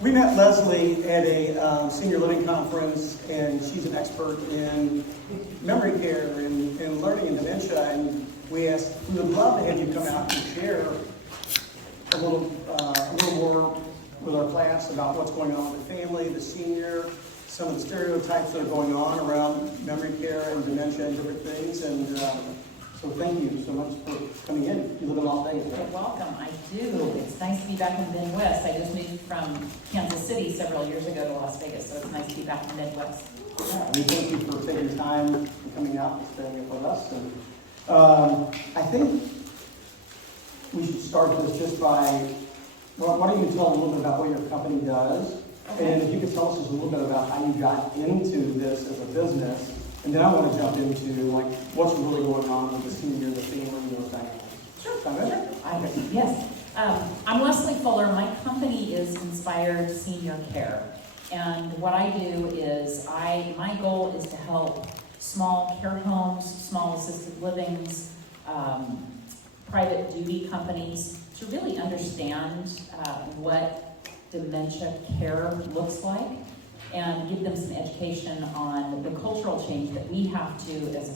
We met Leslie at a senior living conference, and she's an expert in memory care and learning and dementia. And we asked, we would love to have you come out and share a little more with our class about what's going on with the family, the senior, some of the stereotypes that are going on around memory care and dementia and different things. And so thank you so much for coming in. You live in Las Vegas, right? You're welcome. I do. It's nice to be back in the Midwest. I just moved from Kansas City several years ago to Las Vegas, so it's nice to be back in the Midwest. Yeah, I mean, thank you for taking time and coming out and staying up with us. And I think we should start this just by, well, why don't you tell a little bit about what your company does? Okay. And if you could tell us just a little bit about how you got into this as a business. And then I want to jump into like what's really going on with the senior, the family, and those dynamics. Sure. Yes. I'm Leslie Fuller. My company is Inspired Senior Care. And what I do is my goal is to help small care homes, small assisted livings, private duty companies to really understand what dementia care looks like, and give them some education on the cultural change that we have to, as a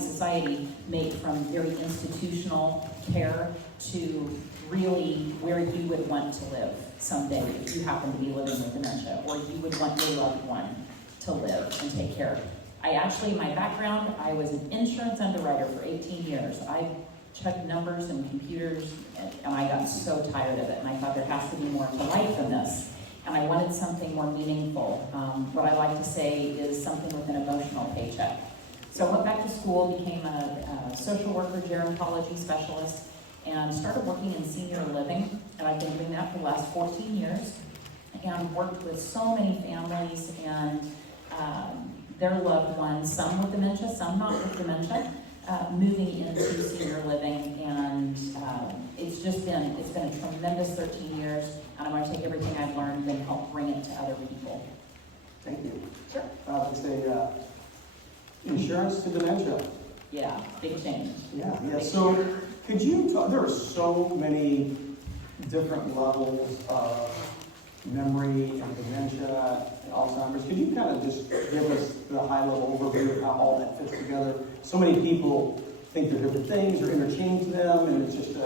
society, make from very institutional care to really where you would want to live someday if you happen to be living with dementia, or you would want your loved one to live and take care of. My background, I was an insurance underwriter for 18 years. I checked numbers and computers, and I got so tired of it, and I thought there has to be more to life than this. And I wanted something more meaningful. What I like to say is something with an emotional paycheck. So I went back to school, became a social worker, gerontology specialist, and started working in senior living. And I've been doing that for the last 14 years, and worked with so many families and their loved ones, some with dementia, some not with dementia, moving into senior living. And it's been a tremendous 13 years. And I'm going to take everything I've learned and help bring it to other people. Thank you. Sure. It's insurance to dementia. Yeah, big change. Yeah. So could you talk, there are so many different levels of memory and dementia and Alzheimer's. Could you kind of just give us the high-level overview of how all that fits together? So many people think they're different things or interchange them, and it's just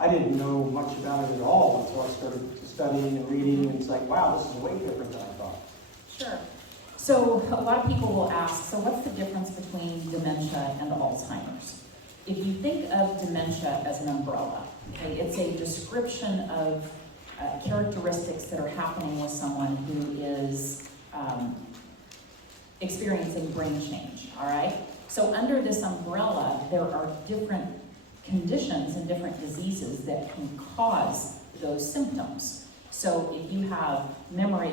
I didn't know much about it at all until I started studying and reading, and it's like, wow, this is way different than I thought. Sure. So a lot of people will ask, so what's the difference between dementia and Alzheimer's? If you think of dementia as an umbrella, okay, it's a description of characteristics that are happening with someone who is experiencing brain change, all right? So under this umbrella, there are different conditions and different diseases that can cause those symptoms. So if you have memory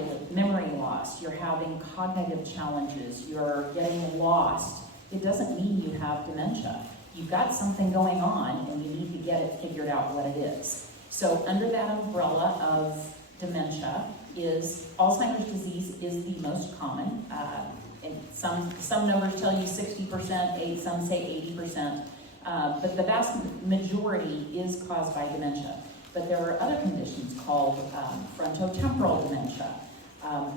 loss, you're having cognitive challenges, you're getting lost, it doesn't mean you have dementia. You've got something going on and you need to get it figured out what it is. So under that umbrella of dementia is Alzheimer's disease is the most common. And some numbers tell you 60%, some say 80%. But the vast majority is caused by dementia. But there are other conditions called frontotemporal dementia.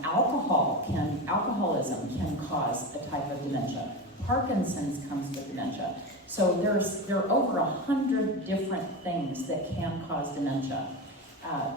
Alcoholism can cause a type of dementia. Parkinson's comes with dementia. So there are over 100 different things that can cause dementia.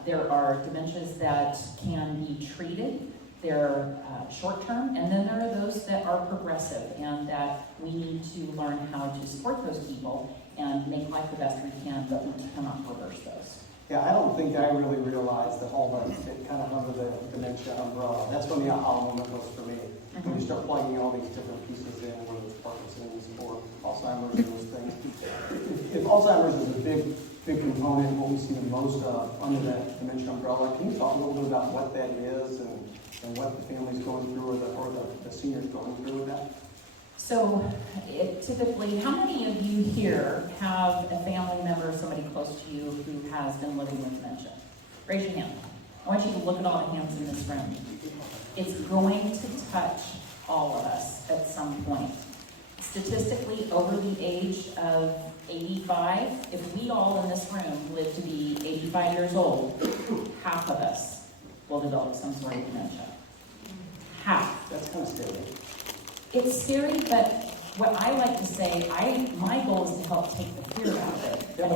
There are dementias that can be treated. They're short-term, and then there are those that are progressive, and that we need to learn how to support those people and make life the best we can, but we cannot reverse those. Yeah, I don't think I really realized that all that fit kind of under the dementia umbrella. That's when the aha moment was for me. Mm-hmm. When you start plugging all these different pieces in, whether it's Parkinson's or Alzheimer's and those things. If Alzheimer's is a big component, what we see the most of under that dementia umbrella, can you talk a little bit about what that is and what the family's going through or the senior's going through with that? So typically, how many of you here have a family member, somebody close to you who has been living with dementia? Raise your hand. I want you to look at all the hands in this room. It's going to touch all of us at some point. Statistically, over the age of 85, if we all in this room live to be 85 years old, half of us will develop some sort of dementia. Half. That's kind of scary. It's scary, but what I like to say, my goal is to help take the fear out of it. Yeah, but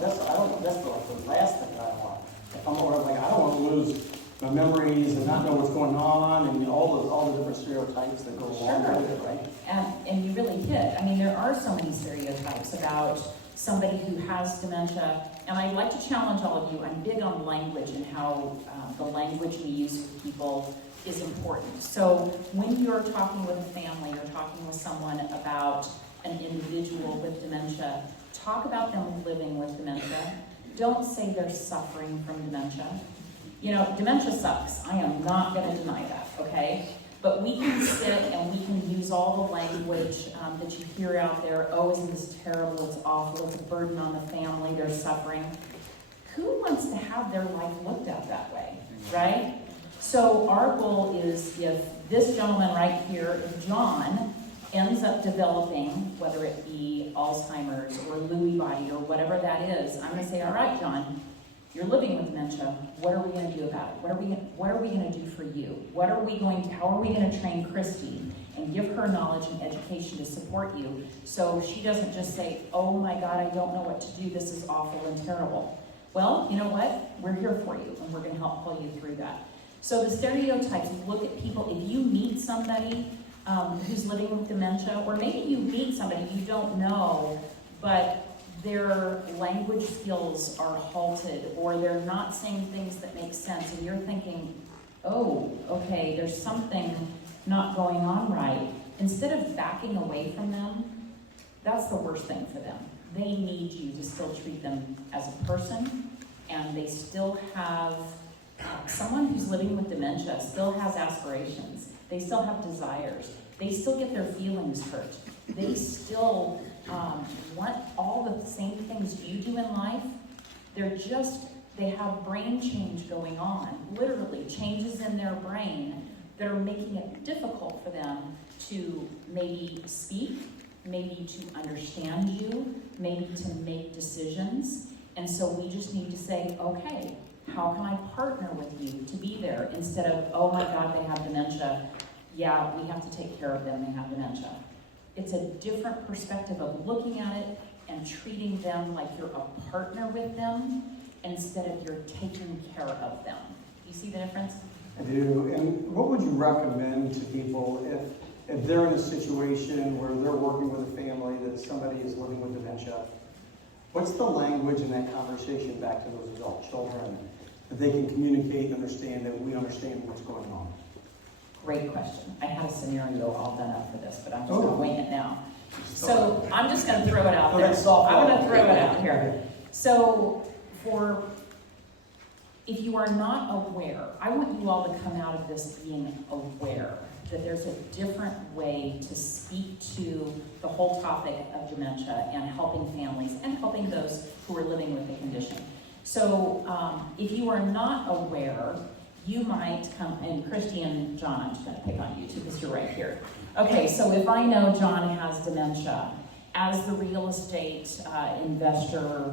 that's the last thing I want. If I'm like, I don't want to lose my memories and not know what's going on and all the different stereotypes that go along with it, right? And you really hit. I mean, there are so many stereotypes about somebody who has dementia, and I'd like to challenge all of you. I'm big on language and how the language we use with people is important. So when you're talking with a family or talking with someone about an individual with dementia, talk about them living with dementia. Don't say they're suffering from dementia. You know, dementia sucks. I am not going to deny that, okay? But we can sit and we can use all the language that you hear out there. Oh, isn't this terrible? It's awful. It's a burden on the family. They're suffering. Who wants to have their life looked at that way, right? So our goal is, if this gentleman right here, if John ends up developing, whether it be Alzheimer's or Lewy body or whatever that is, I'm going to say, all right, John, you're living with dementia. What are we going to do about it? What are we going to do for you? How are we going to train Christy and give her knowledge and education to support you, so she doesn't just say, oh my God, I don't know what to do. This is awful and terrible. Well, you know what? We're here for you, and we're going to help pull you through that. So the stereotypes, look at people. If you meet somebody who's living with dementia, or maybe you meet somebody you don't know, but their language skills are halted, or they're not saying things that make sense, and you're thinking, oh, okay, there's something not going on right. Instead of backing away from them, that's the worst thing for them. They need you to still treat them as a person, and they still have, someone who's living with dementia still has aspirations. They still have desires. They still get their feelings hurt. They still want all the same things you do in life. They have brain change going on, literally changes in their brain that are making it difficult for them to maybe speak, maybe to understand you, maybe to make decisions. And so we just need to say, okay, how can I partner with you to be there, instead of, oh my God, they have dementia. Yeah, we have to take care of them, they have dementia. It's a different perspective of looking at it and treating them like you're a partner with them instead of you're taking care of them. Do you see the difference? I do. And what would you recommend to people if they're in a situation where they're working with a family that somebody is living with dementia? What's the language in that conversation back to those adult children that they can communicate and understand, that we understand what's going on? Great question. I had a scenario all done up for this, but I'm just going to wing it now. So I'm just going to throw it out there. I'm going to throw it out here. So if you are not aware, I want you all to come out of this being aware that there's a different way to speak to the whole topic of dementia and helping families and helping those who are living with the condition. So if you are not aware, you might come, and Christy and John, I'm just going to pick on you too because you're right here. Okay, so if I know John has dementia, as the real estate investor,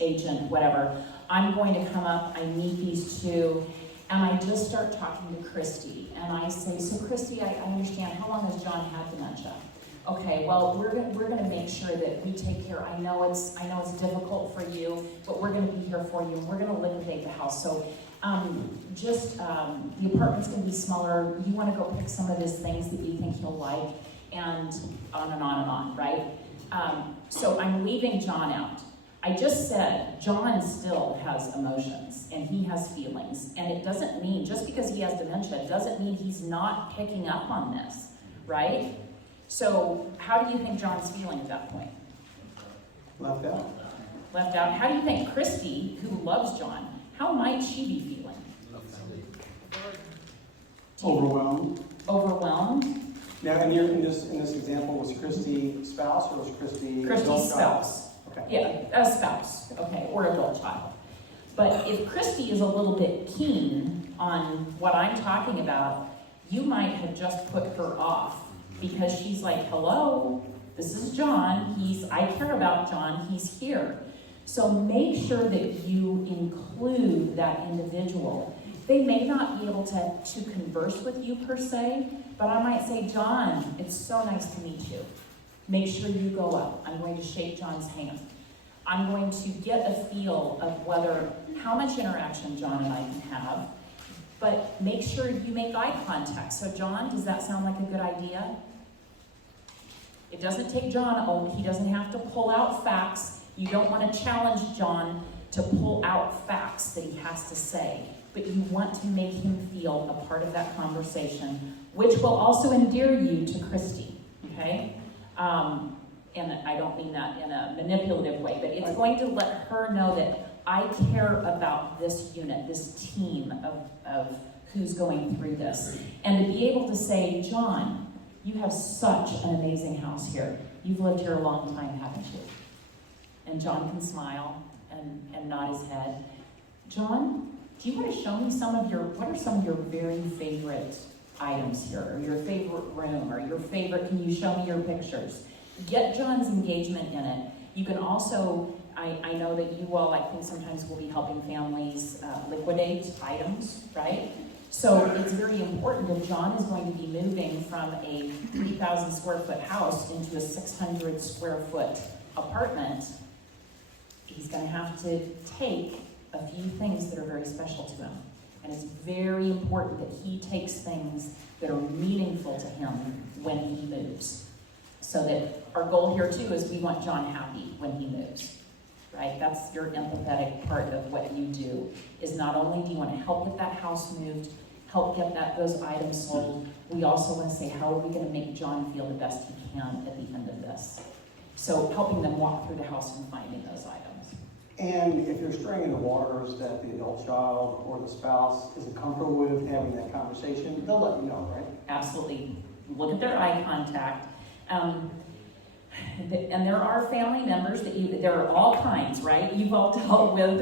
agent, whatever, I'm going to come up, I meet these two, and I just start talking to Christy, and I say, so Christy, I understand, how long has John had dementia? Okay, well, we're going to make sure that we take care. I know it's difficult for you, but we're going to be here for you, and we're going to liquidate the house. So the apartment's going to be smaller. You want to go pick some of his things that you think he'll like, and on and on and on, right? So I'm leaving John out. I just said John still has emotions and he has feelings, and it doesn't mean, just because he has dementia, it doesn't mean he's not picking up on this, right? So how do you think John's feeling at that point? Left out. Left out. How do you think Christy, who loves John, how might she be feeling? Overwhelmed. Overwhelmed? Now, and you're in this example, was Christy spouse or was Christy Christy's spouse. Okay. Yeah, a spouse, okay, or adult child. But if Christy is a little bit keen on what I'm talking about, you might have just put her off because she's like, hello, this is John, I care about John, he's here. So make sure that you include that individual. They may not be able to converse with you per se, but I might say, John, it's so nice to meet you. Make sure you go up. I'm going to shake John's hand. I'm going to get a feel of how much interaction John and I can have, but make sure you make eye contact. So John, does that sound like a good idea? It doesn't take John, he doesn't have to pull out facts. You don't want to challenge John to pull out facts that he has to say, but you want to make him feel a part of that conversation, which will also endear you to Christy, okay? And I don't mean that in a manipulative way, but it's going to let her know that I care about this unit, this team of who's going through this. And to be able to say, John, you have such an amazing house here. You've lived here a long time, haven't you? And John can smile and nod his head. John, do you want to show me what are some of your very favorite items here, or your favorite room, or your favorite, can you show me your pictures? Get John's engagement in it. You can also, I know that you all, I think sometimes will be helping families liquidate items, right? So it's very important if John is going to be moving from a 3,000 square foot house into a 600 square foot apartment, he's going to have to take a few things that are very special to him. And it's very important that he takes things that are meaningful to him when he moves. So that our goal here too is we want John happy when he moves, right? That's your empathetic part of what you do, is not only do you want to help get that house moved, help get those items sold, we also want to say, how are we going to make John feel the best he can at the end of this? So helping them walk through the house and finding those items. And if you're straying the waters that the adult child or the spouse isn't comfortable with having that conversation, they'll let you know, right? Absolutely. Look at their eye contact. And there are family members there are all kinds, right? You've all dealt with,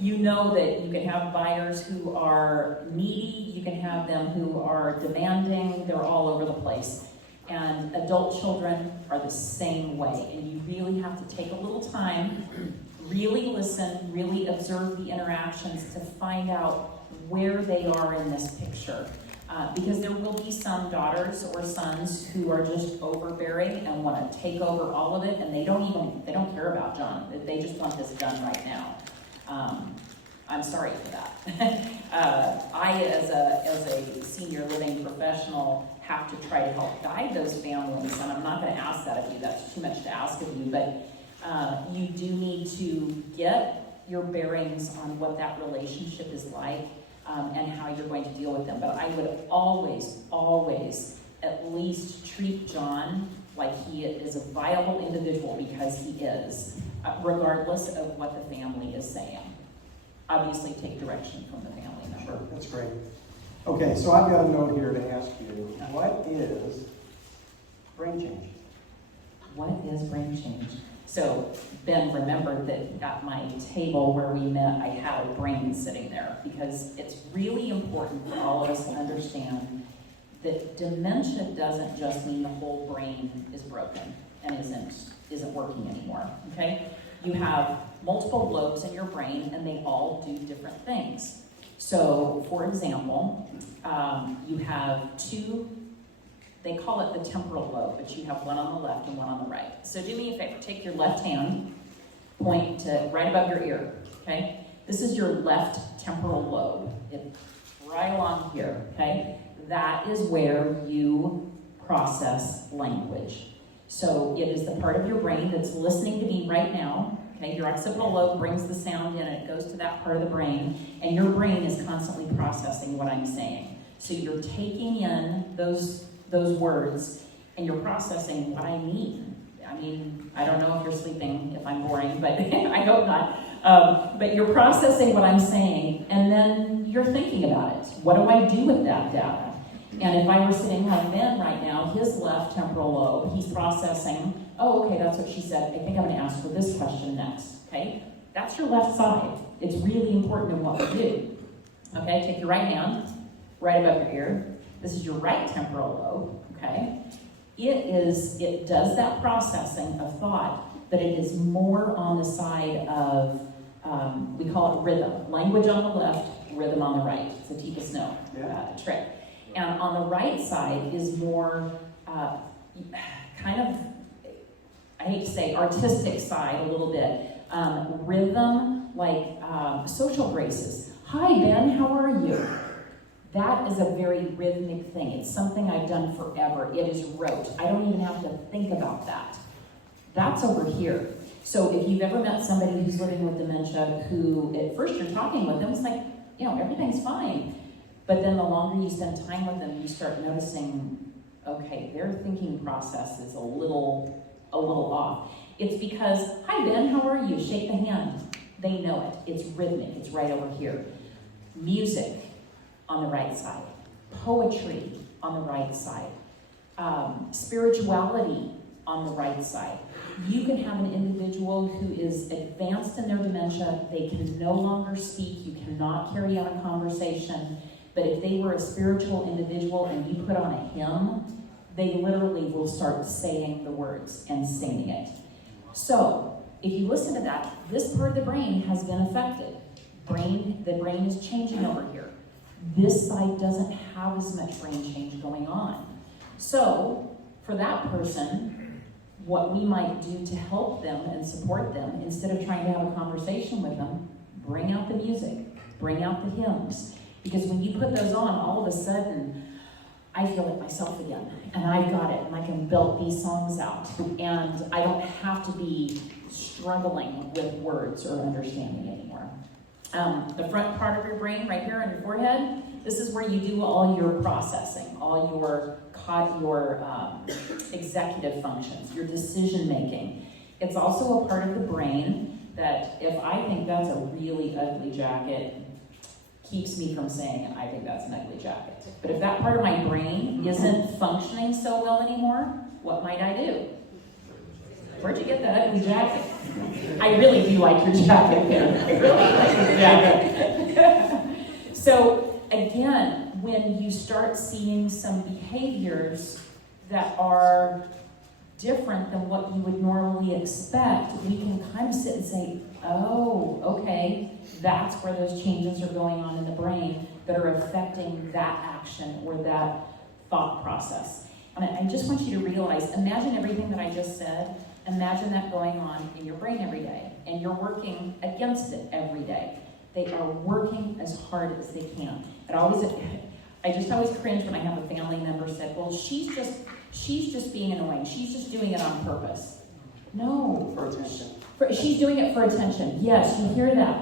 you know that you can have buyers who are needy, you can have them who are demanding, they're all over the place. And adult children are the same way. And you really have to take a little time, really listen, really observe the interactions to find out where they are in this picture. Because there will be some daughters or sons who are just overbearing and want to take over all of it, and they don't care about John. They just want this done right now. I'm sorry for that. I, as a senior living professional, have to try to help guide those families, and I'm not going to ask that of you. That's too much to ask of you, but you do need to get your bearings on what that relationship is like. And how you're going to deal with them. But I would always, always at least treat John like he is a viable individual, because he is, regardless of what the family is saying. Obviously take direction from the family member. Sure, that's great. Okay, so I've got a note here to ask you. What is brain change? What is brain change? So Ben remembered that at my table where we met, I had a brain sitting there, because it's really important for all of us to understand that dementia doesn't just mean the whole brain is broken and isn't working anymore, okay? You have multiple lobes in your brain, and they all do different things. So, for example, you have two. They call it the temporal lobe, but you have one on the left and one on the right. So do me a favor, take your left hand, point to right above your ear, okay? This is your left temporal lobe. It's right along here, okay? That is where you process language. So it is the part of your brain that's listening to me right now, okay? Your occipital lobe brings the sound in, and it goes to that part of the brain, and your brain is constantly processing what I'm saying. So you're taking in those words, and you're processing what I mean. I mean, I don't know if you're sleeping, if I'm boring, but I hope not. But you're processing what I'm saying, and then you're thinking about it. What do I do with that data? And if I were sitting like Ben right now, his left temporal lobe, he's processing, oh, okay, that's what she said. I think I'm going to ask her this question next, okay? That's your left side. It's really important in what we do. Okay, take your right hand, right above your ear. This is your right temporal lobe, okay? It does that processing of thought, but it is more on the side of, we call it rhythm. Language on the left, rhythm on the right. It's a Tika Snow trick. And on the right side is more kind of, I hate to say, artistic side a little bit. Rhythm, like social graces. Hi, Ben, how are you? That is a very rhythmic thing. It's something I've done forever. It is rote. I don't even have to think about that. That's over here. So if you've ever met somebody who's living with dementia who, at first you're talking with them, it's like, everything's fine. But then the longer you spend time with them, you start noticing, okay, their thinking process is a little off. It's because, hi Ben, how are you? Shake the hand. They know it. It's rhythmic. It's right over here. Music on the right side. Poetry on the right side. Spirituality on the right side. You can have an individual who is advanced in their dementia. They can no longer speak. You cannot carry on a conversation. But if they were a spiritual individual and you put on a hymn, they literally will start saying the words and singing it. So, if you listen to that, this part of the brain has been affected. The brain is changing over here. This side doesn't have as much brain change going on. So, for that person, what we might do to help them and support them, instead of trying to have a conversation with them, bring out the music, bring out the hymns. Because when you put those on, all of a sudden, I feel it myself again, and I've got it, and I can belt these songs out, and I don't have to be struggling with words or understanding anymore. The front part of your brain, right here on your forehead, this is where you do all your processing, all your executive functions, your decision making. It's also a part of the brain that if I think that's a really ugly jacket, keeps me from saying, I think that's an ugly jacket. But if that part of my brain isn't functioning so well anymore, what might I do? Where'd you get that ugly jacket? I really do like your jacket there. I really like your jacket. So again, when you start seeing some behaviors that are different than what you would normally expect, we can kind of sit and say, oh, okay, that's where those changes are going on in the brain that are affecting that action or that thought process. And I just want you to realize, imagine everything that I just said, imagine that going on in your brain every day, and you're working against it every day. They are working as hard as they can. I just always cringe when I have a family member said, well, she's just being annoying. She's just doing it on purpose. No. For attention. She's doing it for attention. Yes, you hear that.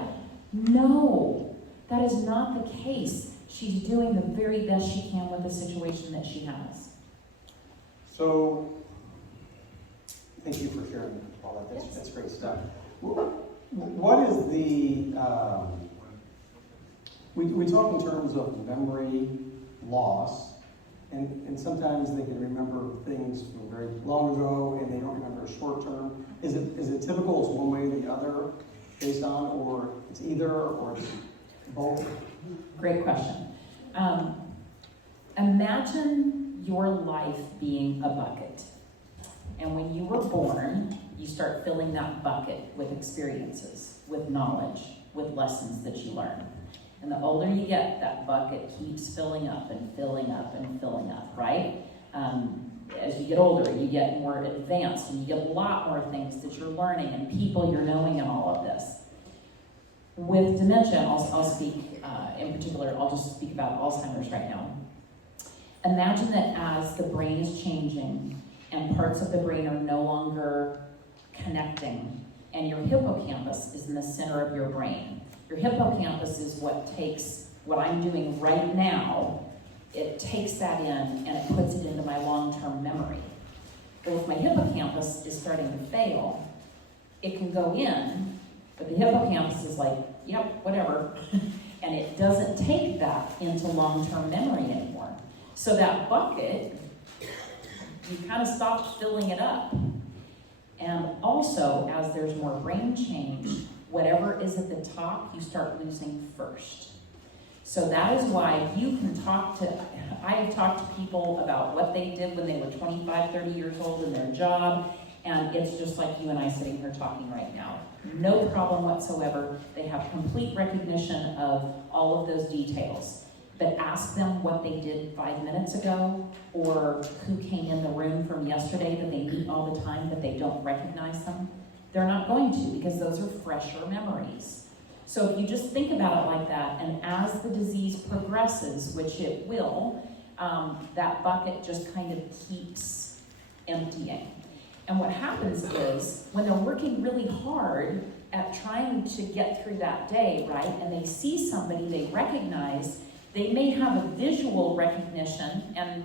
No, that is not the case. She's doing the very best she can with the situation that she has. So, thank you for sharing all that. That's great stuff. What is the, we talk in terms of memory loss, and sometimes they can remember things from very long ago and they don't remember short term. Is it typical it's one way or the other based on, or it's either, or it's both? Great question. Imagine your life being a bucket. And when you were born, you start filling that bucket with experiences, with knowledge, with lessons that you learn. And the older you get, that bucket keeps filling up and filling up and filling up, right? As you get older, you get more advanced, and you get a lot more things that you're learning and people you're knowing and all of this. With dementia, I'll speak in particular, I'll just speak about Alzheimer's right now. Imagine that as the brain is changing and parts of the brain are no longer connecting, and your hippocampus is in the center of your brain. Your hippocampus is what takes what I'm doing right now, it takes that in and it puts it into my long-term memory. But if my hippocampus is starting to fail, it can go in, but the hippocampus is like, yep, whatever. And it doesn't take that into long-term memory anymore. So that bucket, you kind of stop filling it up. And also, as there's more brain change, whatever is at the top, you start losing first. So that is why you can I have talked to people about what they did when they were 25, 30 years old in their job, And it's just like you and I sitting here talking right now. No problem whatsoever. They have complete recognition of all of those details. But ask them what they did 5 minutes ago, or who came in the room from yesterday that they meet all the time but they don't recognize them. They're not going to, because those are fresher memories. So if you just think about it like that, and as the disease progresses, which it will, that bucket just kind of keeps emptying. And what happens is, when they're working really hard at trying to get through that day, right, and they see somebody they recognize, they may have a visual recognition, and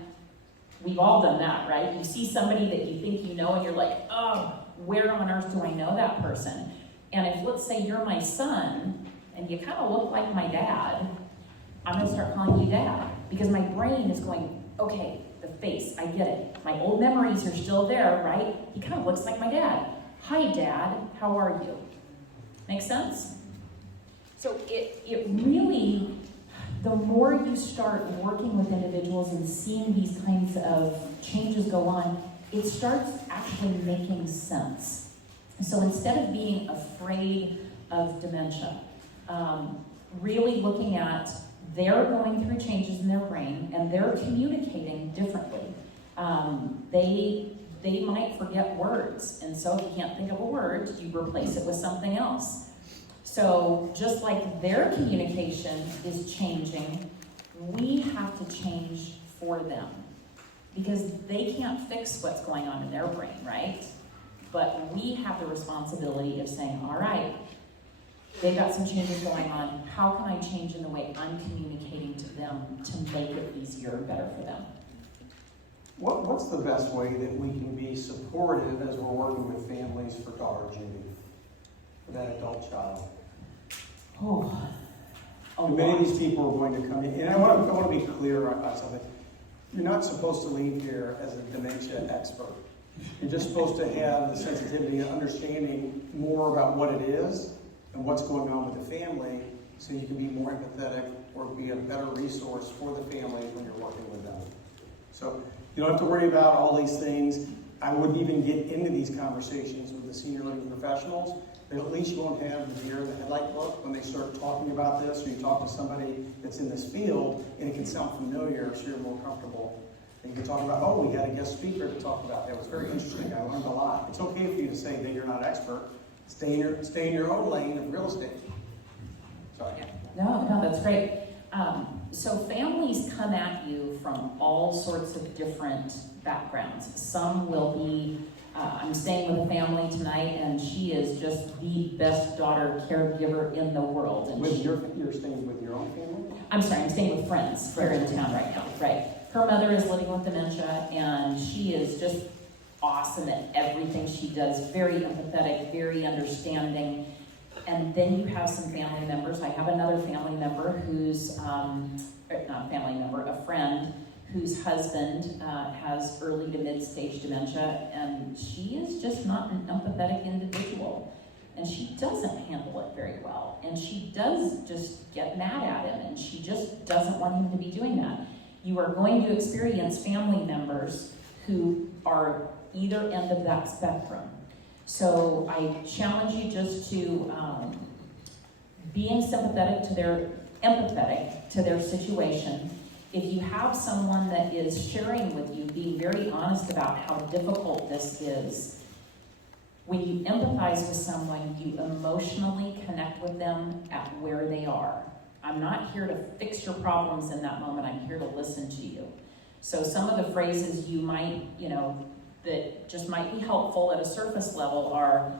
we've all done that, right? You see somebody that you think you know, and you're like, oh, where on earth do I know that person? And if, let's say, you're my son, and you kind of look like my dad, I'm going to start calling you dad, because my brain is going, okay, the face, I get it. My old memories are still there, right? He kind of looks like my dad. Hi, Dad, how are you? Make sense? So it really, the more you start working with individuals and seeing these kinds of changes go on, it starts actually making sense. So instead of being afraid of dementia, really looking at they're going through changes in their brain and they're communicating differently. They might forget words, and so if you can't think of a word, you replace it with something else. So just like their communication is changing, we have to change for them, because they can't fix what's going on in their brain, right? But we have the responsibility of saying, all right, they've got some changes going on. How can I change in the way I'm communicating to them to make it easier and better for them? What's the best way that we can be supportive as we're working with families for daughter Judy, for that adult child? Many of these people are going to come in, and I want to be clear about something. You're not supposed to leave here as a dementia expert. You're just supposed to have the sensitivity and understanding more about what it is and what's going on with the family, so you can be more empathetic or be a better resource for the family when you're working with them. So you don't have to worry about all these things. I wouldn't even get into these conversations with the senior living professionals, but at least you won't have the deer in the headlight look when they start talking about this, or you talk to somebody that's in this field and it can sound familiar, so you're more comfortable. And you can talk about, oh, we had a guest speaker to talk about that. It was very interesting. I learned a lot. It's okay for you to say that you're not expert. Stay in your own lane of real estate. Sorry. No, that's great. So families come at you from all sorts of different backgrounds. Some will be, I'm staying with a family tonight, and she is just the best daughter caregiver in the world. And You're staying with your own family? I'm sorry, I'm staying with friends here in town right now, right. Her mother is living with dementia, and she is just awesome at everything she does, very empathetic, very understanding. And then you have some family members. I have another family member who's, not family member, a friend whose husband has early to mid-stage dementia, and she is just not an empathetic individual. And she doesn't handle it very well. And she does just get mad at him, and she just doesn't want him to be doing that. You are going to experience family members who are either end of that spectrum. So I challenge you just to being empathetic to their situation. If you have someone that is sharing with you, being very honest about how difficult this is, when you empathize with someone, you emotionally connect with them at where they are. I'm not here to fix your problems in that moment. I'm here to listen to you. So some of the phrases you might, that just might be helpful at a surface level are,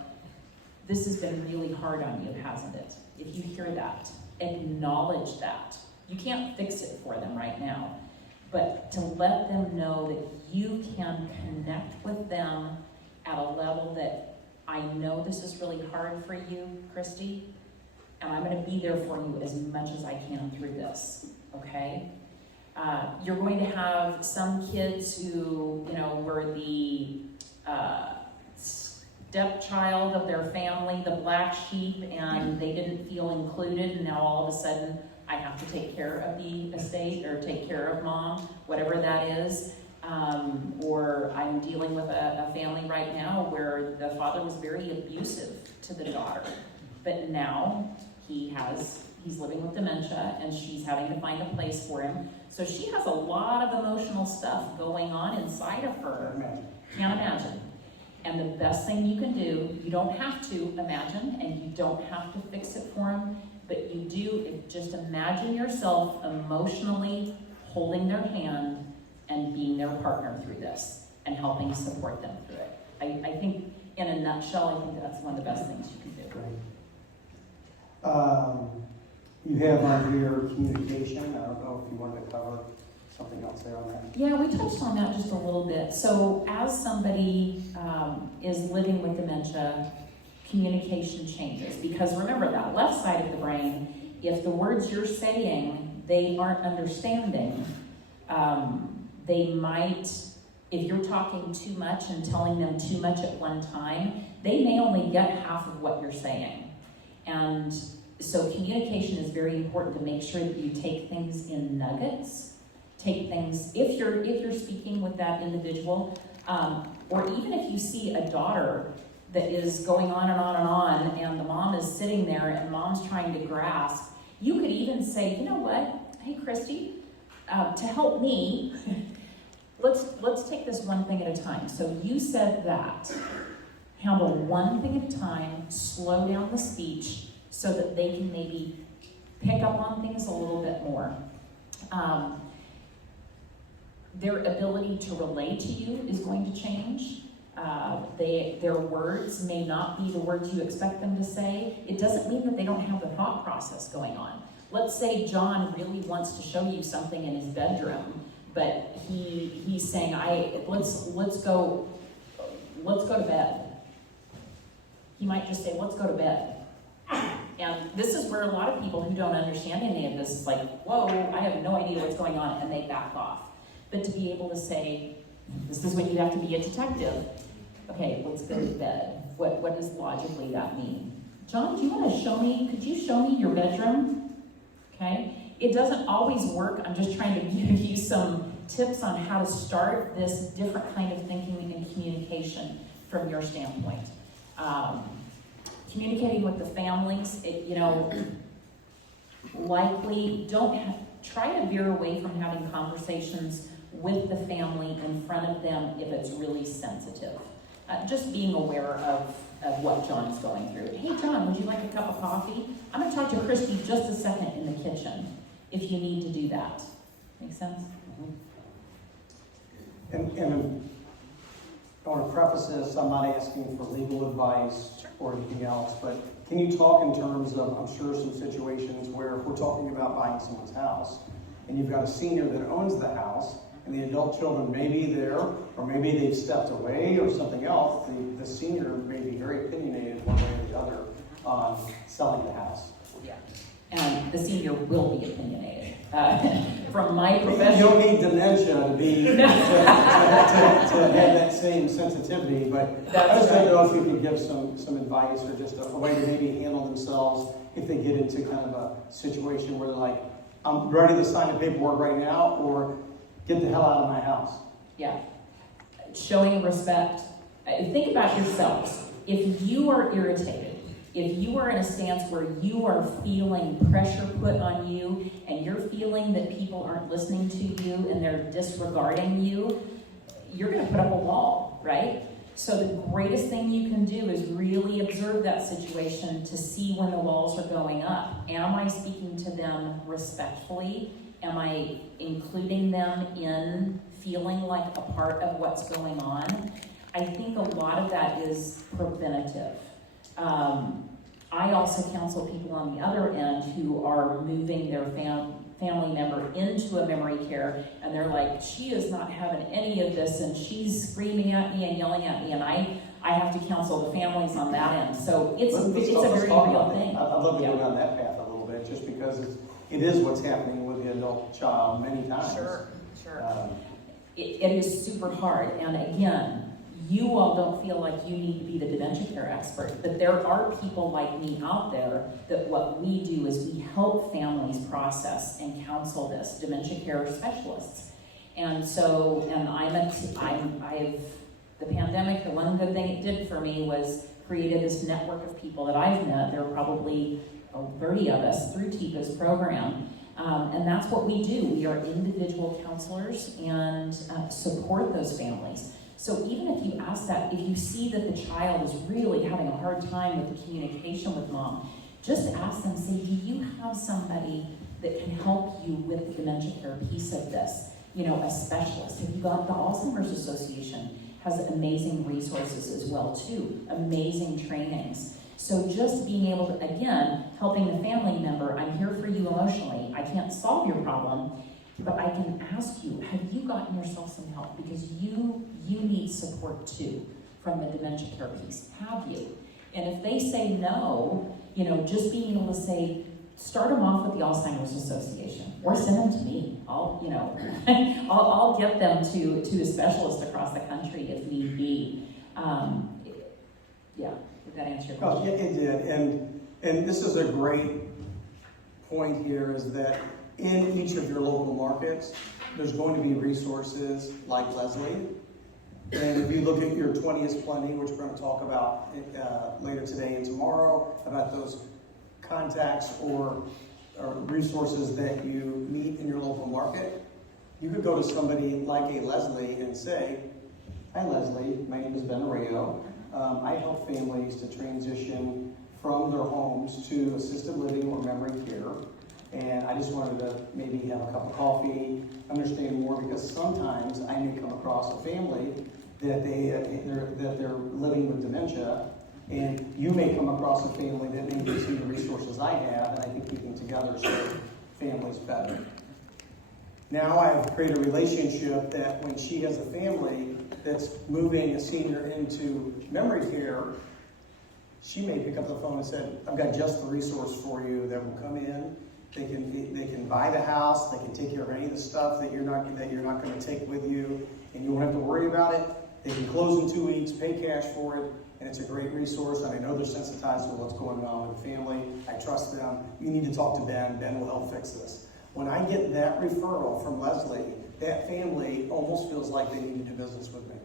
this has been really hard on you, hasn't it? If you hear that, acknowledge that. You can't fix it for them right now, but to let them know that you can connect with them at a level that, I know this is really hard for you, Christy, and I'm going to be there for you as much as I can through this, okay? You're going to have some kids who, were the stepchild of their family, the black sheep, and they didn't feel included, and now all of a sudden I have to take care of the estate or take care of mom, whatever that is. Or I'm dealing with a family right now where the father was very abusive to the daughter, but now he's living with dementia and she's having to find a place for him. So she has a lot of emotional stuff going on inside of her. Can't imagine. And the best thing you can do, you don't have to imagine and you don't have to fix it for him, but you do, just imagine yourself emotionally holding their hand and being their partner through this and helping support them through it. I think, in a nutshell, I think that's one of the best things you can do. Great. You have on here communication. I don't know if you wanted to cover something else there on that. Yeah, we touched on that just a little bit. So as somebody is living with dementia, communication changes. Because remember, that left side of the brain, if the words you're saying, they aren't understanding, they might, if you're talking too much and telling them too much at one time, they may only get half of what you're saying. And so communication is very important to make sure that you take things in nuggets. Take things, if you're speaking with that individual, or even if you see a daughter that is going on and on and on, and the mom is sitting there and mom's trying to grasp, you could even say, you know what, hey Christy, to help me, let's take this one thing at a time. So you said that. Handle one thing at a time, slow down the speech so that they can maybe pick up on things a little bit more. Their ability to relate to you is going to change. Their words may not be the words you expect them to say. It doesn't mean that they don't have the thought process going on. Let's say John really wants to show you something in his bedroom, but he's saying, let's go to bed. He might just say, let's go to bed. And this is where a lot of people who don't understand any of this is like, whoa, I have no idea what's going on, and they back off. But to be able to say, this is when you have to be a detective. Okay, let's go to bed. What does logically that mean? John, do you want to show me, could you show me your bedroom? Okay, it doesn't always work. I'm just trying to give you some tips on how to start this different kind of thinking and communication from your standpoint. Communicating with the families, likely try to veer away from having conversations with the family in front of them if it's really sensitive. Just being aware of what John's going through. Hey John, would you like a cup of coffee? I'm going to talk to Christy just a second in the kitchen if you need to do that. Make sense? And I want to preface this, I'm not asking for legal advice or anything else, but can you talk in terms of, I'm sure, some situations where if we're talking about buying someone's house, and you've got a senior that owns the house, and the adult children may be there, or maybe they've stepped away or something else, the senior may be very opinionated one way or the other on selling the house. Yeah. And the senior will be opinionated. From my profession. You don't need dementia to be to have that same sensitivity, but I just don't know if you could give some advice or just a way to maybe handle themselves if they get into kind of a situation where they're like, I'm ready to sign the paperwork right now, or get the hell out of my house. Yeah. Showing respect. Think about yourselves. If you are irritated, if you are in a stance where you are feeling pressure put on you and you're feeling that people aren't listening to you and they're disregarding you, you're going to put up a wall, right? So the greatest thing you can do is really observe that situation to see when the walls are going up. Am I speaking to them respectfully? Am I including them in feeling like a part of what's going on? I think a lot of that is preventative. I also counsel people on the other end who are moving their family member into a memory care, and they're like, she is not having any of this, and she's screaming at me and yelling at me, and I have to counsel the families on that end. So it's a very real thing. I'd love to go down that path a little bit, just because it is what's happening with the adult child many times. Sure. It is super hard, and again, you all don't feel like you need to be the dementia care expert, but there are people like me out there that what we do is we help families process and counsel this, dementia care specialists. And so, the pandemic, the one good thing it did for me was created this network of people that I've met. There are probably 30 of us through TIPA's program. And that's what we do. We are individual counselors and support those families. So even if you ask that, if you see that the child is really having a hard time with the communication with mom, just ask them, say, do you have somebody that can help you with the dementia care piece of this? You know, a specialist. Have you got the Alzheimer's Association has amazing resources as well too, amazing trainings. So just being able to, again, helping the family member, I'm here for you emotionally. I can't solve your problem, but I can ask you, have you gotten yourself some help? Because you need support too from the dementia care piece. Have you? And if they say no, you know, just being able to say, start them off with the Alzheimer's Association, or send them to me. I'll get them to a specialist across the country if need be. Yeah, did that answer your question? Oh, yeah, it did. And this is a great point here, is that in each of your local markets, there's going to be resources like Leslie. And if you look at your 20 is Plenty, which we're going to talk about later today and tomorrow, about those contacts or resources that you meet in your local market, you could go to somebody like a Leslie and say, hi Leslie, my name is Ben Arreo. I help families to transition from their homes to assisted living or memory care. And I just wanted to maybe have a cup of coffee, understand more, because sometimes I may come across a family that they're living with dementia, and you may come across a family that may see the resources I have, and I think we can together serve families better. Now I've created a relationship that when she has a family that's moving a senior into memory care, she may pick up the phone and say, I've got just the resource for you that will come in. They can buy the house, they can take care of any of the stuff that you're not going to take with you, and you won't have to worry about it. They can close in 2 weeks, pay cash for it, and it's a great resource, and I know they're sensitized to what's going on with the family. I trust them. You need to talk to Ben. Ben will help fix this. When I get that referral from Leslie, that family almost feels like they need to do business with me.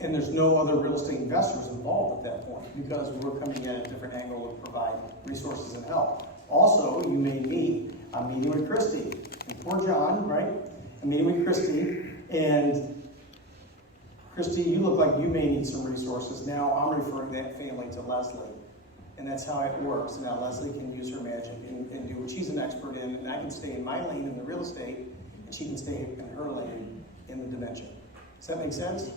And there's no other real estate investors involved at that point, because we're coming at a different angle to provide resources and help. Also, you may meet, I'm meeting with Christy, and poor John, right? I'm meeting with Christy, and Christy, you look like you may need some resources. Now I'm referring that family to Leslie. And that's how it works. Now Leslie can use her magic and do what she's an expert in, and I can stay in my lane in the real estate, and she can stay in her lane in the dementia. Does that make sense?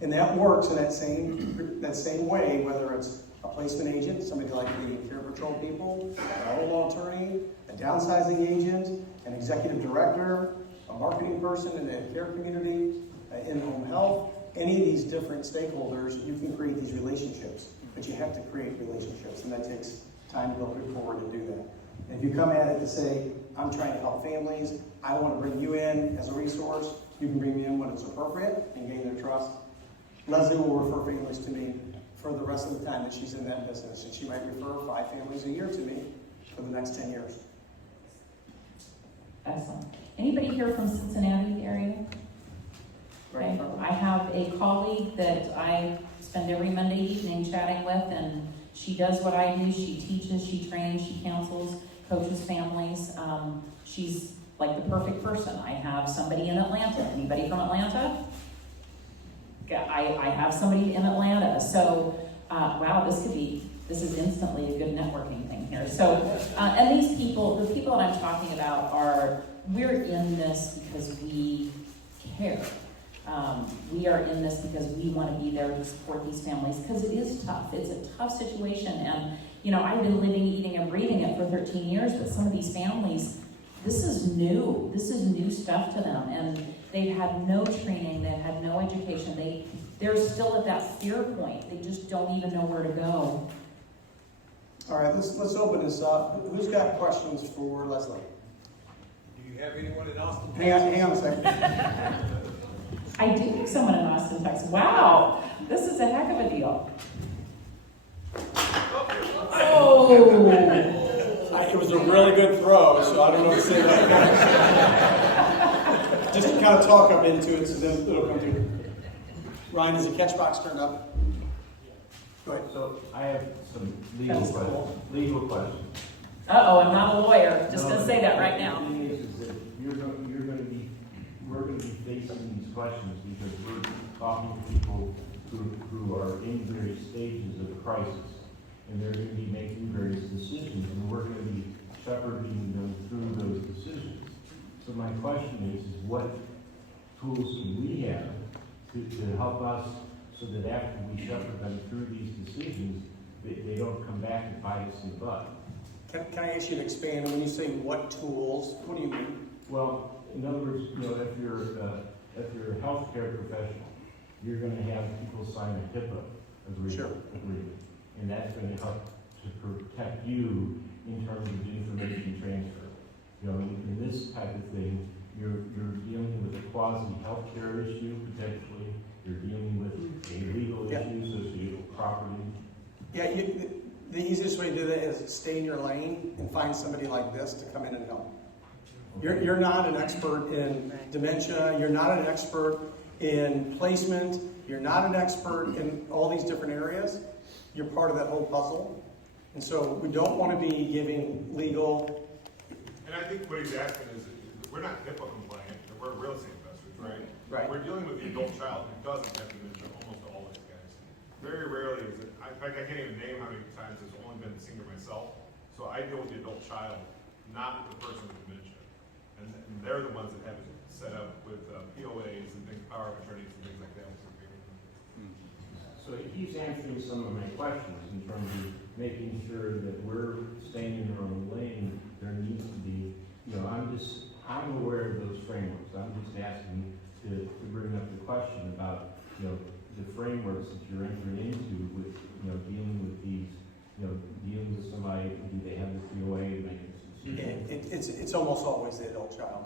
And that works in that same way, whether it's a placement agent, somebody like the Care Patrol people, an auto law attorney, a downsizing agent, an executive director, a marketing person in the care community, in-home health. Any of these different stakeholders, you can create these relationships, but you have to create relationships, and that takes time to build rapport to do that. And if you come at it to say, I'm trying to help families, I want to bring you in as a resource, you can bring me in when it's appropriate and gain their trust. Leslie will refer families to me for the rest of the time that she's in that business, and she might refer 5 families a year to me for the next 10 years. Excellent. Anybody here from Cincinnati area? Okay. I have a colleague that I spend every Monday evening chatting with, and she does what I do. She teaches, she trains, she counsels, coaches families. She's like the perfect person. I have somebody in Atlanta. Anybody from Atlanta? I have somebody in Atlanta. So, wow, this is instantly a good networking thing here. So, and these people, the people that I'm talking about we're in this because we care. We are in this because we want to be there to support these families, because it is tough. It's a tough situation, and I've been living, eating, and breathing it for 13 years, but some of these families, this is new. This is new stuff to them, and they've had no training, they've had no education. They're still at that fear point. They just don't even know where to go. All right, let's open this up. Who's got questions for Leslie? Do you have anyone in Austin? Hang on a second. I do have someone in Austin, Texas. Wow, this is a heck of a deal. Oh! It was a really good throw, so I don't know what to say about that. just to kind of talk up into it, so then it'll come through. Ryan, is the catch box turned up? Go ahead. So I have some That's cool. legal questions. Uh-oh, I'm not a lawyer, just gonna say that right now. The thing is that we're gonna be facing these questions because we're talking to people who are in various stages of the crisis. And they're gonna be making various decisions, and we're gonna be shepherding them through those decisions. So my question is what tools do we have to help us so that after we shepherd them through these decisions, they don't come back and bite us in the butt? Can I ask you to expand? When you say what tools, what do you mean? Well, in other words, if you're a healthcare professional, you're going to have people sign a HIPAA agreement, and that's going to help to protect you in terms of information transfer. In this type of thing, you're dealing with a quasi healthcare issue potentially. You're dealing with a legal issue associated with property. Yeah, the easiest way to do that is stay in your lane and find somebody like this to come in and help. You're not an expert in dementia. You're not an expert in placement. You're not an expert in all these different areas. You're part of that whole puzzle. And so we don't want to be giving legal. And I think what he's asking is, we're not HIPAA compliant, we're real estate investors, right? Right. We're dealing with the adult child who doesn't have dementia, almost all these guys. Very rarely is it, in fact, I can't even name how many times it's only been a senior myself. So I deal with the adult child, not with the person with dementia. And they're the ones that have it set up with POAs and things, power of attorneys and things like that. So he's answering some of my questions in terms of making sure that we're staying in our own lane. There needs to be, I'm aware of those frameworks. I'm just asking to bring up the question about, the frameworks that you're entering into with, dealing with these, dealing with somebody, do they have the POA to make a decision? It's almost always the adult child.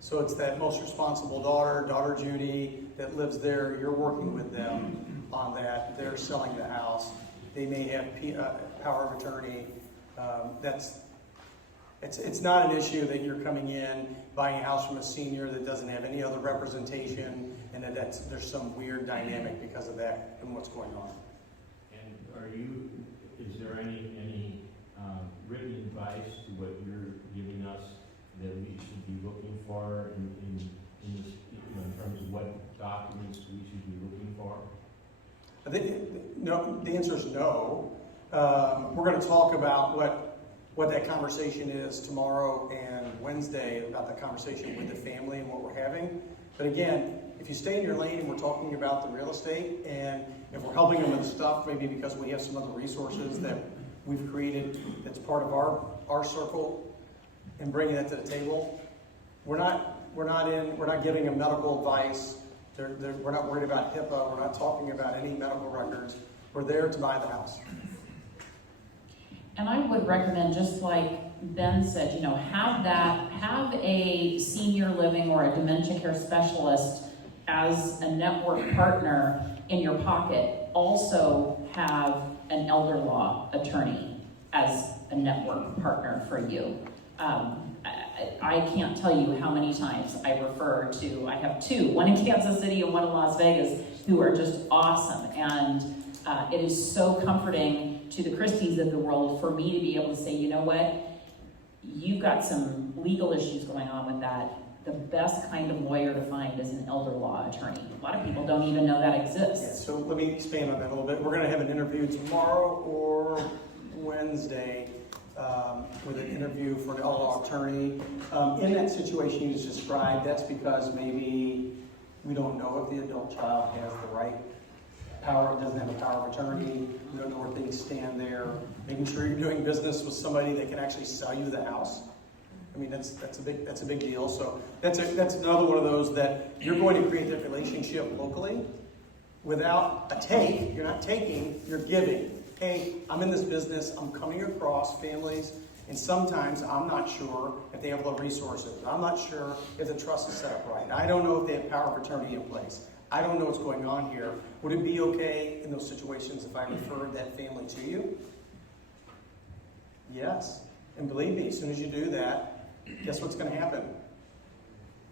So it's that most responsible daughter Judy, that lives there. You're working with them on that. They're selling the house. They may have power of attorney. It's not an issue that you're coming in, buying a house from a senior that doesn't have any other representation, and there's some weird dynamic because of that and what's going on. And is there any written advice to what you're giving us that we should be looking for in this, in terms of what documents we should be looking for? I think, no, the answer is no. We're going to talk about what that conversation is tomorrow and Wednesday, about the conversation with the family and what we're having. But again, if you stay in your lane and we're talking about the real estate, and if we're helping them with stuff, maybe because we have some other resources that we've created that's part of our circle, and bringing that to the table, we're not giving them medical advice. We're not worried about HIPAA. We're not talking about any medical records. We're there to buy the house. And I would recommend, just like Ben said, have a senior living or a dementia care specialist as a network partner in your pocket. Also have an elder law attorney as a network partner for you. I can't tell you how many times I have two, one in Kansas City and one in Las Vegas, who are just awesome. And it is so comforting to the Christies of the world for me to be able to say, you know what, you've got some legal issues going on with that. The best kind of lawyer to find is an elder law attorney. A lot of people don't even know that exists. Yeah, so let me expand on that a little bit. We're going to have an interview tomorrow or Wednesday with an interview for an elder law attorney. In that situation you just described, that's because maybe we don't know if the adult child has the right power, doesn't have a power of attorney. We don't know where things stand there. Making sure you're doing business with somebody that can actually sell you the house. I mean, that's a big deal. So that's another one of those that you're going to create that relationship locally without a take. You're not taking, you're giving. Hey, I'm in this business. I'm coming across families, and sometimes I'm not sure if they have the resources. I'm not sure if the trust is set up right. I don't know if they have power of attorney in place. I don't know what's going on here. Would it be okay in those situations if I referred that family to you? Yes. And believe me, as soon as you do that, guess what's going to happen?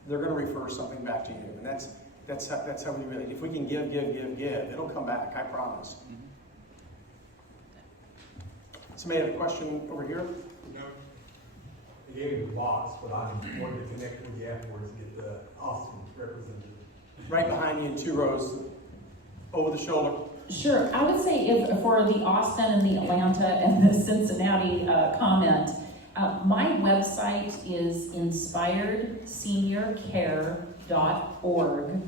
they're gonna refer something back to you. And that's how we really, if we can give, it'll come back, I promise. Somebody have a question over here? No. They gave me the box, but I wanted to connect with you afterwards and get the Austin representative. Right behind you in 2 rows, over the shoulder. Sure, I would say if for the Austin and the Atlanta and the Cincinnati comment, my website is inspiredseniorcare.org.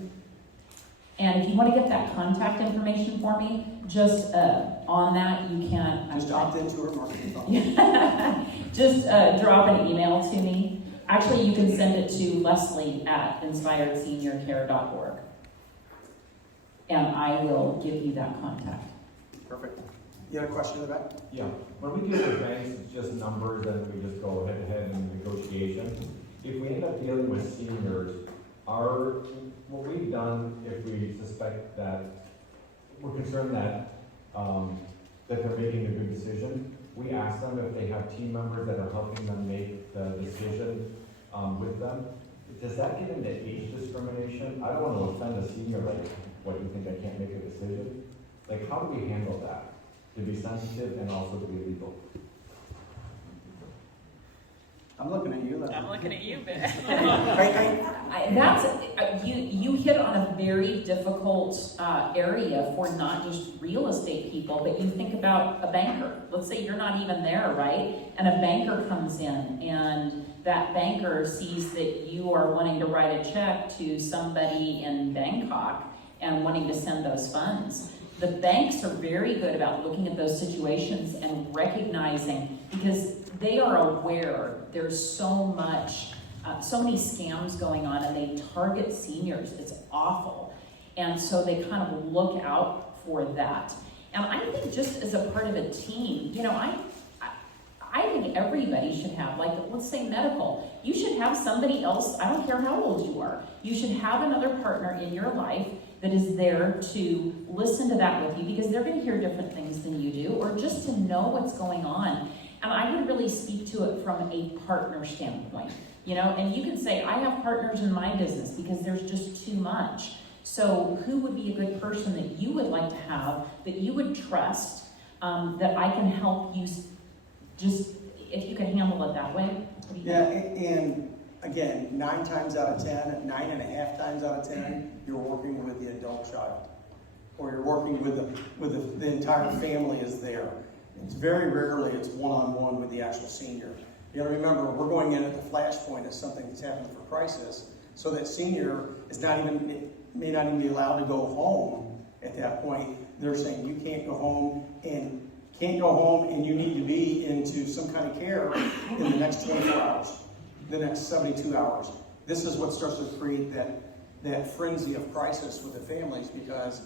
And if you want to get that contact information for me, just on that you can Just opt into her marketing phone. just drop an email to me. Actually, you can send it to Leslie at inspiredseniorcare.org. And I will give you that contact. Perfect. You had a question in the back? Yeah, when we deal with banks, it's just numbers and we just go head to head in negotiation. If we end up dealing with seniors, what we've done, if we suspect that we're concerned that they're making a good decision, we ask them if they have team members that are helping them make the decision with them. Does that get into age discrimination? I don't want to offend a senior, like, what, you think I can't make a decision? Like, how do we handle that? To be sensitive and also to be legal? I'm looking at you. I'm looking at you, Ben. You hit on a very difficult area for not just real estate people, but you think about a banker. Let's say you're not even there, right? And a banker comes in, and that banker sees that you are wanting to write a check to somebody in Bangkok and wanting to send those funds. The banks are very good about looking at those situations and recognizing, because they are aware there's so many scams going on, and they target seniors. It's awful. And so they kind of look out for that. And I think just as a part of a team, I think everybody should have, like, let's say medical. You should have somebody else, I don't care how old you are, you should have another partner in your life that is there to listen to that with you, because they're going to hear different things than you do, or just to know what's going on. And I would really speak to it from a partner standpoint, and you can say, I have partners in my business because there's just too much. So who would be a good person that you would like to have, that you would trust, that I can help you, just if you can handle it that way? What do you think? And again, 9 times out of 10, 9.5 times out of 10, you're working with the adult child, or you're working with the entire family is there. It's very rarely it's one-on-one with the actual senior. You gotta remember, we're going in at the flashpoint of something that's happening for crisis, so that senior may not even be allowed to go home at that point. They're saying you can't go home and you need to be into some kind of care in the next 24 hours, the next 72 hours. This is what starts to create that frenzy of crisis with the families, because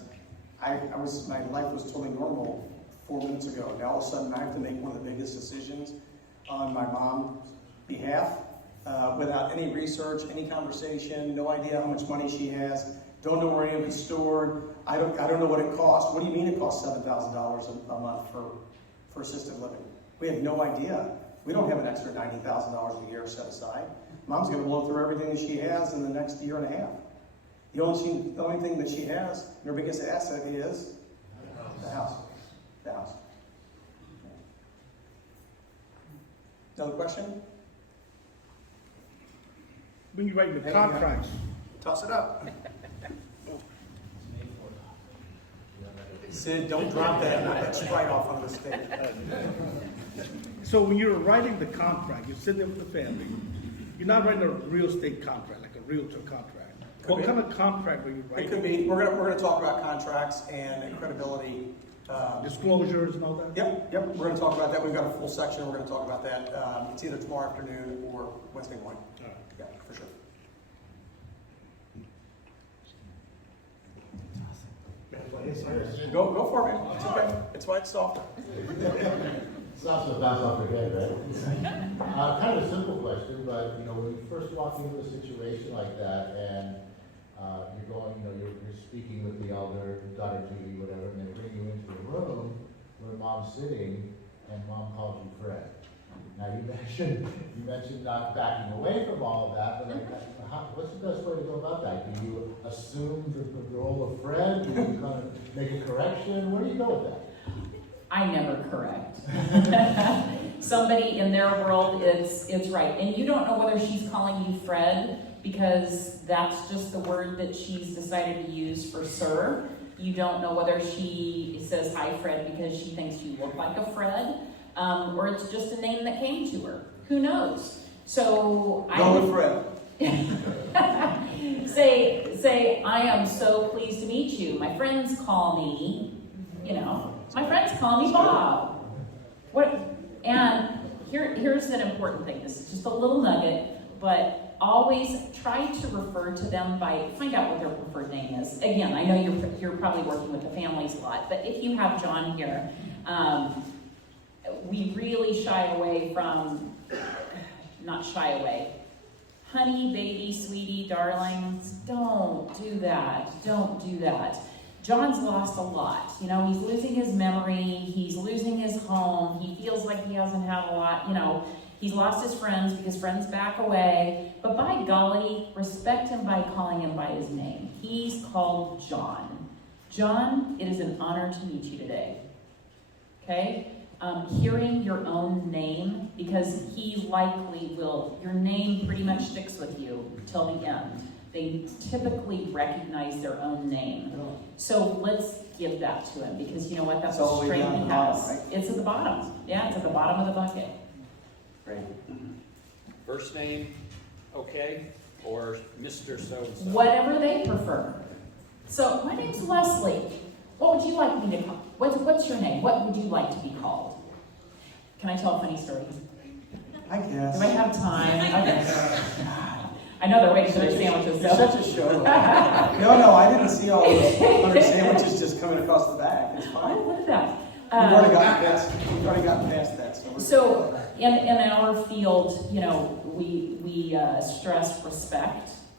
my life was totally normal 4 minutes ago. Now all of a sudden I have to make one of the biggest decisions on my mom's behalf, without any research, any conversation, no idea how much money she has, don't know where any of it's stored. I don't know what it costs. What do you mean it costs $7,000 a month for assisted living? We have no idea. We don't have an extra $90,000 a year set aside. Mom's going to blow through everything that she has in the next year and a half. The only thing that she has, her biggest asset, is the house. The house. Another question? When you write the contracts, Toss it up. Sid, don't drop that. Knock that Sprite off on the stage. so when you're writing the contract, you're sitting there with the family, you're not writing a real estate contract, like a realtor contract. What kind of contract were you It writing? could be. We're gonna talk about contracts and credibility. Disclosures and all that? Yep. We're gonna talk about that. We've got a full section. We're gonna talk about that. It's either tomorrow afternoon or Wednesday morning. All right. Yeah, for sure. Go for it, man. It's okay. It's why it's softer. It's not so bounce off your head, right? Kind of a simple question, but when you first walk into a situation like that, and you're going, you're speaking with the elder, daughter Judy, whatever, and they bring you into the room where mom's sitting, and mom calls you Fred. Now, you mentioned not backing away from all of that, but like, what's the best way to go about that? Do you assume the role of Fred? Do you kind of make a correction? Where do you go with that? I never correct. Somebody in their world, it's right. And you don't know whether she's calling you Fred because that's just the word that she's decided to use for sir. You don't know whether she says hi Fred because she thinks you look like a Fred, or it's just a name that came to her. Who knows? So Go with Fred. say, I am so pleased to meet you. My friends call me, my friends call me Bob. And here's an important thing. This is just a little nugget, but always try to refer to them find out what their preferred name is. Again, I know you're probably working with the families a lot, but if you have John here, we really shy away from, not shy away, honey, baby, sweetie, darlings, don't do that. Don't do that. John's lost a lot. He's losing his memory. He's losing his home. He feels like he hasn't had a lot. He's lost his friends because friends back away. But by golly, respect him by calling him by his name. He's called John. John, it is an honor to meet you today. Okay? Hearing your own name, because he likely will, your name pretty much sticks with you till the end. They typically recognize their own name. So let's give that to him, because you know what, that's a strength he has. Right? It's at the bottom. Yeah, it's at the bottom of the bucket. Great. First name, okay, or Mr. So-and-so? Whatever they prefer. So my name's Leslie. What would you like me to call? What's your name? What would you like to be called? Can I tell a funny story? I guess. Do I have time? Okay. I know they're waiting for their sandwiches. You're such a show. No, I didn't see all those 100 sandwiches just coming across the back. It's fine. Oh, look at that. We've already gotten past that. So in our field, we stress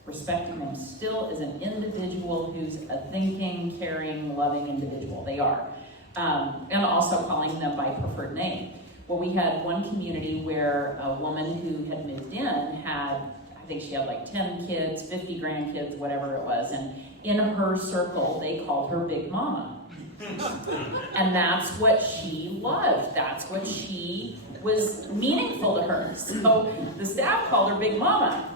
respecting them still as an individual who's a thinking, caring, loving individual. They are. And also calling them by preferred name. Well, we had one community where a woman who had moved in I think she had like 10 kids, 50 grandkids, whatever it was. And in her circle, they called her Big Mama. And that's what she loved. That's what she was meaningful to her. So the staff called her Big Mama.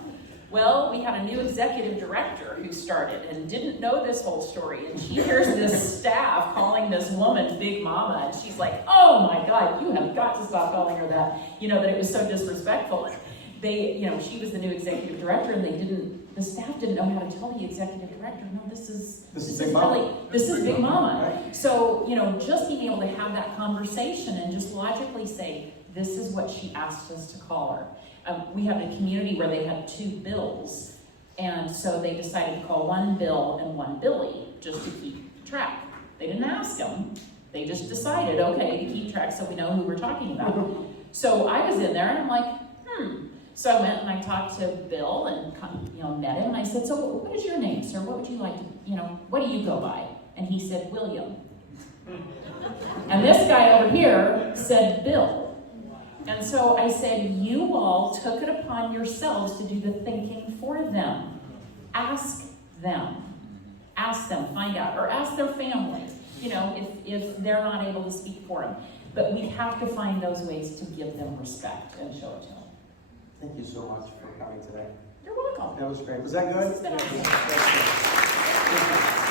Well, we had a new executive director who started and didn't know this whole story. And she hears this staff calling this woman Big Mama. And she's like, oh my God, you have got to stop calling her that. That it was so disrespectful. And she was the new executive director and the staff didn't know how to tell the executive director, no, this is Big Mama. Right. So, just being able to have that conversation and just logically say, this is what she asked us to call her. We had a community where they had 2 Bills, and so they decided to call one Bill and one Billy just to keep track. They didn't ask them. They just decided, okay, to keep track so we know who we're talking about. So I was in there, and I'm like, So I went and I talked to Bill and met him. And I said, so what is your name, sir? What would you like to, what do you go by? And he said, William. And this guy over here said, Bill. And so I said, you all took it upon yourselves to do the thinking for them. Ask them. Ask them, find out. Or ask their family, if they're not able to speak for them. But we have to find those ways to give them respect and show it to them. Thank you so much for coming today. You're welcome. That was great. Was that good? This has been awesome.